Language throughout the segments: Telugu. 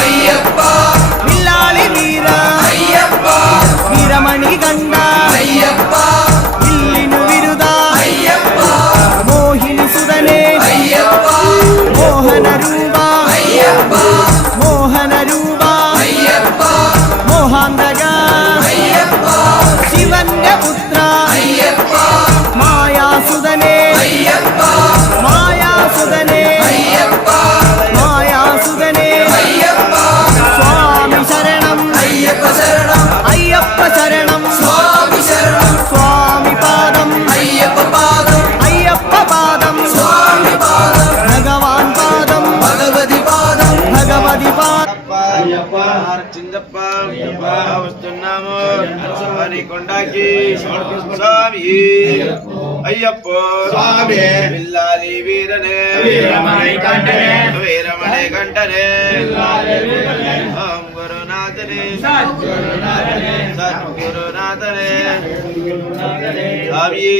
అయ్యప్ప విల్లాలి వీర అయ్యప్ప వీరమణి గండ అయ్యప్ప ఇల్లిను విరుద అయ్యప్ప మోహిని సుదనే అయ్యప్ప మోహన రూప అయ్యప్ప మోహన రూప అయ్యప్ప మోహాందగా అయ్యప్ప శివన్య పుత్ర అయ్యప్ప మాయా సుదనే అయ్యప్ప మాయా సుదనే అయ్యప్ప మాయా సుదనే అయ్యప్ప స్వామి శరణం అయ్యప్ప శరణం అయ్యప్ప శరణం స్వామి శరణం స్వామి పాదం అయ్యప్ప పాదం అయ్యప్ప పాదం స్వామి పాదం భగవాన్ పాదం భగవతి పాదం భగవతి పాదం అయ్యప్ప చిందప్ప వస్తున్నాము హరి కొండకి స్వామి అయ్యప్ప స్వామి విల్లాలి వీరనే వీరమణి కంఠనే వీరమణి కంఠనే ఓం గురునాథనే సద్గురునాథనే స్వామి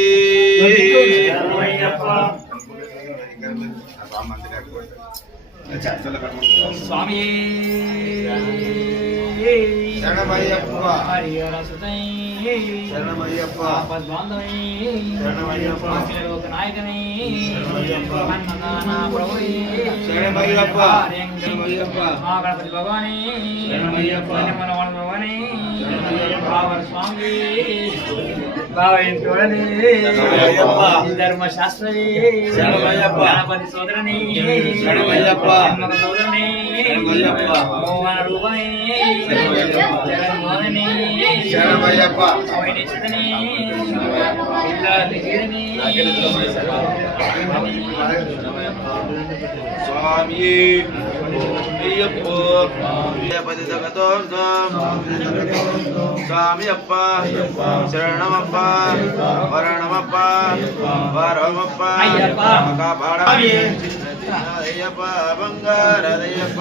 స్వామి శరణమయ్యప్ప హరిహర సుతై శరణమయ్యప్ప పద్మాంధవై శరణమయ్యప్ప లోక నాయకనై శరణమయ్యప్ప అన్నదాన ప్రభువై శరణమయ్యప్ప హరియంకై శరణమయ్యప్ప మహాగణపతి భగవానే శరణమయ్యప్ప మనవన భగవానే శరణమయ్యప్ప భావన స్వామి భావయంతుడనే శరణమయ్యప్ప ధర్మశాస్త్రయే శరణమయ్యప్ప గణపతి సోదరనే శరణమయ్యప్ప మగ సోదరనే శరణమయ్యప్ప మోహన రూపనే శరణమయ్యప్ప జగన్మోహనే శరణమయ్యప్ప అవైనిచితనే ఇల్లాలి వీరనే స్వామి అయ్యప్ప పది జగతోర్ధం స్వామి అప్ప శరణమప్ప వరణమప్ప వరమప్ప అయ్యప్ప. కాపాడాలి అయ్యప్ప బంగారదయ్యప్ప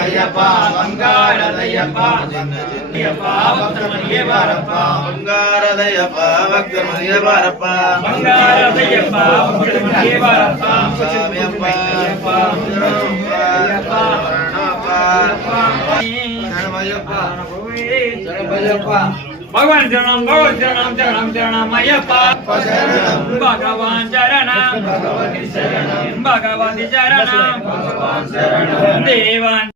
అయ్యప్ప బంగారదయ్యప్ప అయ్యప్ప భక్తమనియే బారప్ప బంగారదయ్యప్ప భక్తమనియ బారప్ప బంగారదయ్యప్ప భక్తమనియే బారప్ప స్వామి అప్ప అయ్యప్ప వరణమప్ప శరణమయ్యప్ప శరణమయ్యప్ప భగవాన్ చరణం భగవన్ చరణం చరణం చరణం అయ్యప్ప శరణం భగవాన్ చరణం భగవతి శరణం భగవతి చరణం భగవాన్ శరణం దేవాన్